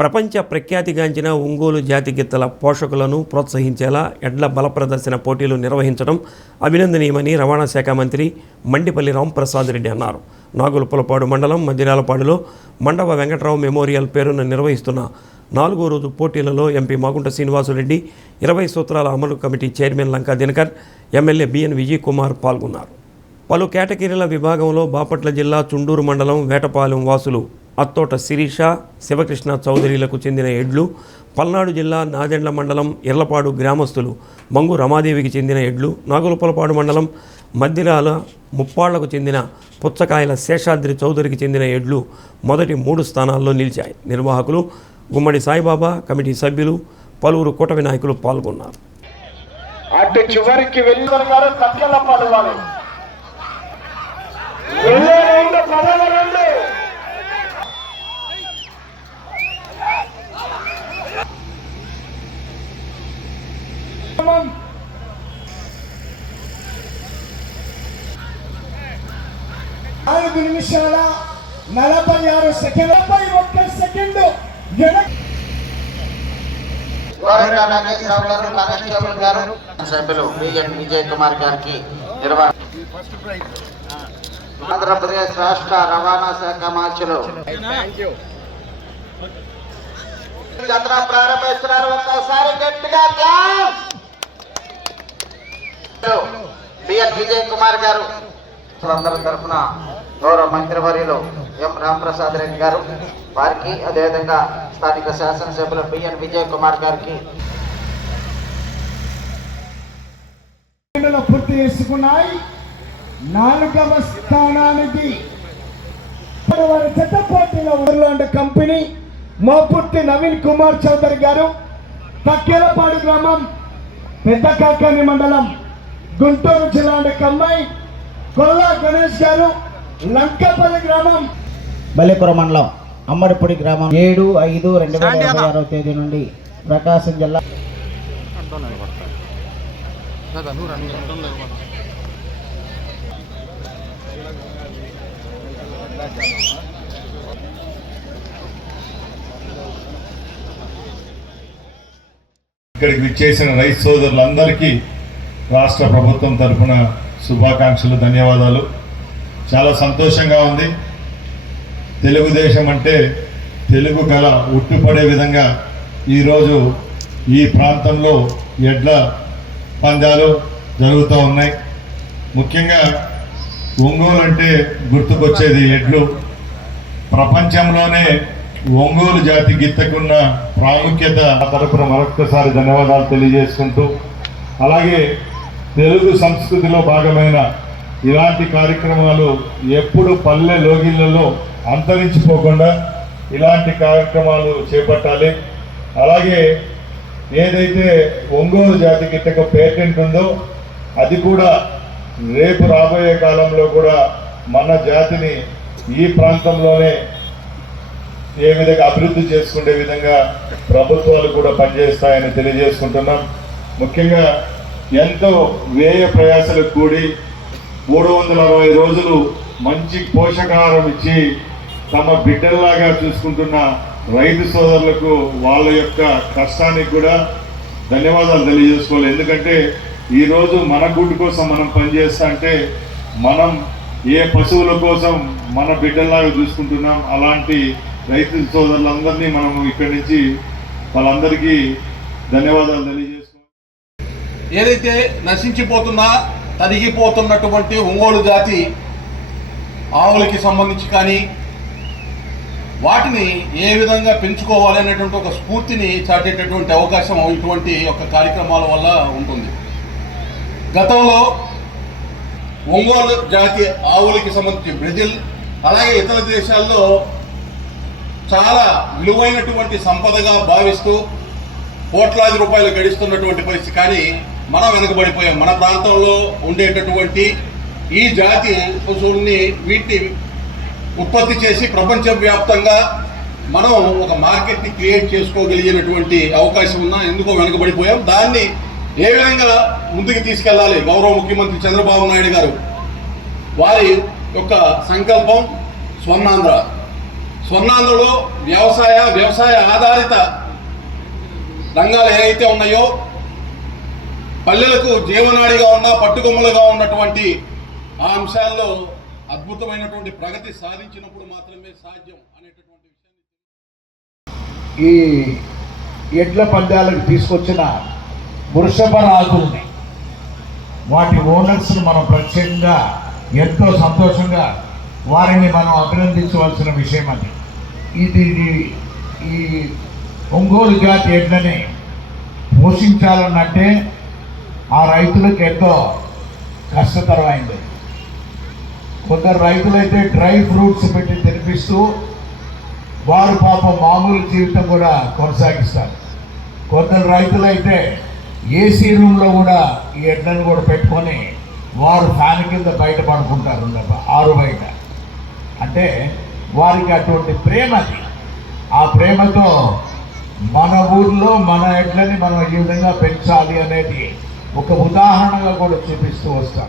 ప్రపంచ ప్రఖ్యాతిగాంచిన ఒంగోలు జాతి గిత్తల పోషకులను ప్రోత్సహించేలా ఎడ్ల బల ప్రదర్శన పోటీలు నిర్వహించడం అభినందనీయమని రవాణా శాఖ మంత్రి మండిపల్లి రాంప్రసాద్ రెడ్డి అన్నారు. నాగులపులపాడు మండలం మధ్యరాలపాడులో మండవ వెంకటరావు మెమోరియల్ పేరున నిర్వహిస్తున్న 4వ రోజు పోటీలలో ఎంపీ మాగుంట శ్రీనివాసురెడ్డి, 20 సూత్రాల అమలు committee chairman Lanka Dinakar, MLA B N Vijay Kumar పాల్గొన్నారు. పలు కేటగిరీల విభాగంలో బాపట్ల జిల్లా చుండూరు మండలం వేటపాలెం వాసులు అత్తోట శిరీష, శివకృష్ణ చౌదరిలకు చెందిన ఎడ్లు, పల్నాడు జిల్లా నాదెండ్ల మండలం ఇర్లపాడు గ్రామస్తులు మంగు రమాదేవికి చెందిన ఎడ్లు, నాగులపులపాడు మండలం మద్దిరాల ముప్పాళ్లకు చెందిన పుచ్చకాయల శేషాద్రి చౌదరికి చెందిన ఎడ్లు మొదటి 3 స్థానాల్లో నిలిచాయి. నిర్వాహకులు గుమ్మడి సాయిబాబా, కమిటీ సభ్యులు, పలువురు కూటమి నాయకులు పాల్గొన్నారు. అటు చివరికి నిమిషాల 46 సెకండ్ల 41 సెకండ్ సభ్యులు బిఎన్ విజయ్ కుమార్ గారికి ఆంధ్రప్రదేశ్ రాష్ట్ర రవాణా శాఖ మార్చులు యాత్ర ప్రారంభిస్తున్నారు. ఒక్కసారి గట్టిగా బిఎన్ విజయ్ కుమార్ గారు అందరి తరఫున గౌరవ మంత్రివర్యులు ఎం రాంప్రసాద్ రెడ్డి గారు వారికి, అదేవిధంగా స్థానిక శాసనసభ్యులు బిఎన్ విజయ్ కుమార్ గారికి పూర్తి చేసుకున్నాయి. 4వ స్థానానికి చెత్త పోటీలో ఊర్లాంటి కంపెనీ మోపుర్తి నవీన్ కుమార్ చౌదరి గారు, తక్కేలపాడు గ్రామం, పెద్ద కాకాని మండలం, గుంటూరు జిల్లా కమ్మాయి కొల్లా గణేష్ గారు, లంకపల్లి గ్రామం, బల్లిపురం మండలం, అమ్మడిపూడి గ్రామం 7/5/2026 తేదీ నుండి ప్రకాశం జిల్లా ఇక్కడికి విచ్చేసిన రైతు సోదరులందరికీ రాష్ట్ర ప్రభుత్వం తరఫున శుభాకాంక్షలు, ధన్యవాదాలు. చాలా సంతోషంగా ఉంది. తెలుగుదేశం అంటే తెలుగు కళ ఉట్టిపడే విధంగా ఈరోజు ఈ ప్రాంతంలో ఎడ్ల పందాలు జరుగుతూ ఉన్నాయి. ముఖ్యంగా ఒంగోలు అంటే గుర్తుకొచ్చేది ఎడ్లు. ప్రపంచంలోనే ఒంగోలు జాతి గిత్తకున్న ప్రాముఖ్యత తరపున మరొక్కసారి ధన్యవాదాలు తెలియజేసుకుంటూ, అలాగే తెలుగు సంస్కృతిలో భాగమైన ఇలాంటి కార్యక్రమాలు ఎప్పుడు పల్లె లోగిళ్లలో అంతరించిపోకుండా ఇలాంటి కార్యక్రమాలు చేపట్టాలి. అలాగే ఏదైతే ఒంగోలు జాతి గిత్తకు పేటెంట్ ఉందో అది కూడా రేపు రాబోయే కాలంలో కూడా మన జాతిని ఈ ప్రాంతంలోనే ఏ విధంగా అభివృద్ధి చేసుకునే విధంగా ప్రభుత్వాలు కూడా పనిచేస్తాయని తెలియజేసుకుంటున్నాం. ముఖ్యంగా ఎంతో వ్యయ ప్రయాసలు కూడి 360 రోజులు మంచి పోషకాహారం ఇచ్చి తమ బిడ్డల్లాగా చూసుకుంటున్న రైతు సోదరులకు వాళ్ళ యొక్క కష్టానికి కూడా ధన్యవాదాలు తెలియజేసుకోవాలి. ఎందుకంటే ఈరోజు మన గుడ్డు కోసం మనం పనిచేస్తా అంటే మనం ఏ పశువుల కోసం మన బిడ్డల్లాగా చూసుకుంటున్నాం. అలాంటి రైతు సోదరులందరినీ మనం ఇక్కడి నుంచి వాళ్ళందరికీ ధన్యవాదాలు తెలియజేసుకోవాలి. ఏదైతే నశించిపోతున్నా తరిగిపోతున్నటువంటి ఒంగోలు జాతి ఆవులకి సంబంధించి కానీ వాటిని ఏ విధంగా పెంచుకోవాలి అనేటువంటి ఒక స్ఫూర్తిని చాటేటటువంటి అవకాశం ఇటువంటి ఒక కార్యక్రమాల వల్ల ఉంటుంది. గతంలో ఒంగోలు జాతి ఆవులకి సంబంధించి బ్రెజిల్ అలాగే ఇతర దేశాల్లో చాలా విలువైనటువంటి సంపదగా భావిస్తూ కోట్లాది రూపాయలు గడిస్తున్నటువంటి పరిస్థితి. కానీ మనం వెనకబడిపోయాం. మన ప్రాంతంలో ఉండేటటువంటి ఈ జాతి పశువుల్ని వీటిని ఉత్పత్తి చేసి ప్రపంచవ్యాప్తంగా మనం ఒక మార్కెట్ని క్రియేట్ చేసుకోగలిగినటువంటి అవకాశం ఉన్నా ఎందుకో వెనకబడిపోయాం. దాన్ని ఏ విధంగా ముందుకు తీసుకెళ్లాలి? గౌరవ ముఖ్యమంత్రి చంద్రబాబు నాయుడు గారు వారి యొక్క సంకల్పం స్వర్ణాంధ్ర. స్వర్ణాంధ్రలో వ్యవసాయ ఆధారిత రంగాలు ఏవైతే ఉన్నాయో, పల్లెలకు జీవనాడిగా ఉన్న పట్టుకొమ్మలుగా ఉన్నటువంటి ఆ అంశాల్లో అద్భుతమైనటువంటి ప్రగతి సాధించినప్పుడు మాత్రమే సాధ్యం అనేటటువంటి విషయాన్ని ఈ ఎడ్ల పందాలకు తీసుకొచ్చిన వృషభ రాజుల్ని, వాటి ఓనర్స్ని మనం ప్రత్యేకంగా ఎంతో సంతోషంగా వారిని మనం అభినందించవలసిన విషయం అది. ఈ ఒంగోలు జాతి ఎడ్లని పోషించాలన్నంటే ఆ రైతులకు ఎంతో కష్టతరమైంది. కొందరు రైతులైతే డ్రై ఫ్రూట్స్ పెట్టి తినిపిస్తూ వారు పాపం మామూలు జీవితం కూడా కొనసాగిస్తారు. కొందరు రైతులైతే ఏసీ రూమ్లో కూడా ఈ ఎడ్లను కూడా పెట్టుకొని వారు ఫ్యాన్ కింద బయట పడుకుంటారు ఆరు బయట. అంటే వారికి అటువంటి ప్రేమ అది. ఆ ప్రేమతో మన ఊర్లో మన ఎడ్లని మనం ఈ విధంగా పెంచాలి అనేది ఒక ఉదాహరణగా కూడా చూపిస్తూ వస్తాం.